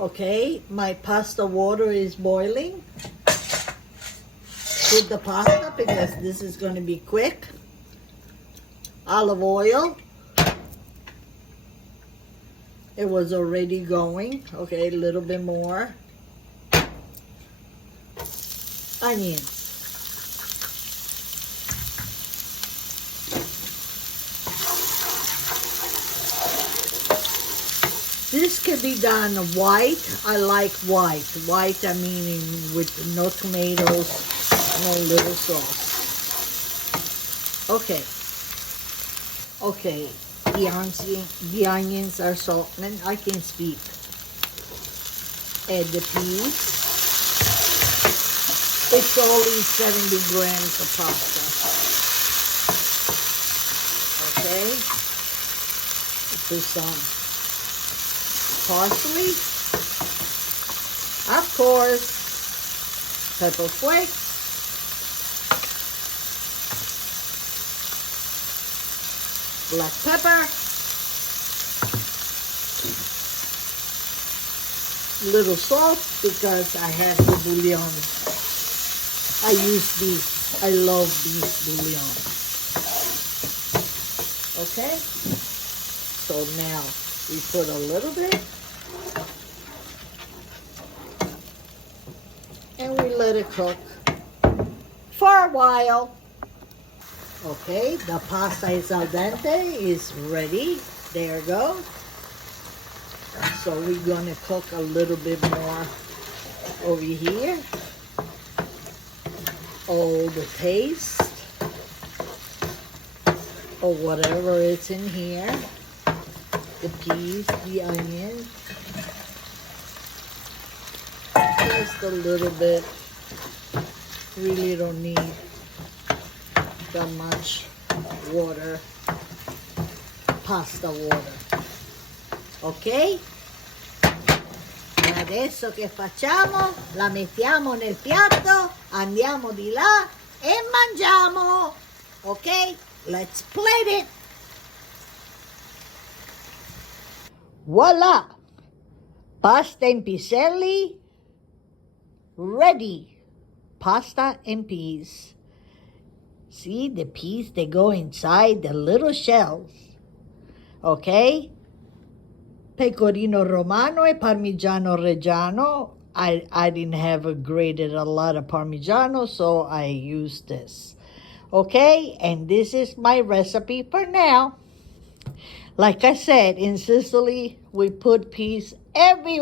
Okay, my pasta water is boiling. Put the pasta because this is going to be quick. Olive oil. It was already going. Okay, a little bit more. Onions. This can be done white. I like white. White, I mean with no tomatoes, no little sauce. Okay. Okay. The onions are softening. I can speak. Add the peas. It's only 70 grams of pasta. Okay. Put some parsley, of course, pepper flakes, black pepper, little salt because I have the bouillon. I use beef. I love beef bouillon. Okay, so now we put a little bit and we let it cook for a while. Okay, the pasta is al dente, is ready. There you go. So we're gonna cook a little bit more over here. All the taste or whatever is in here. The peas, the onions, just a little bit. Really don't need that much water, pasta water. Ok? E adesso che facciamo? La mettiamo nel piatto, andiamo di là e mangiamo. Ok? Let's plate it. Voila! Pasta and piselli ready. Pasta and peas. See the peas, they go inside the little shells. Okay? Pecorino Romano e Parmigiano Reggiano. I didn't have grated a lot of Parmigiano, so I used this. Okay? And this is my recipe for now. Like I said, in Sicily, we put peas everywhere.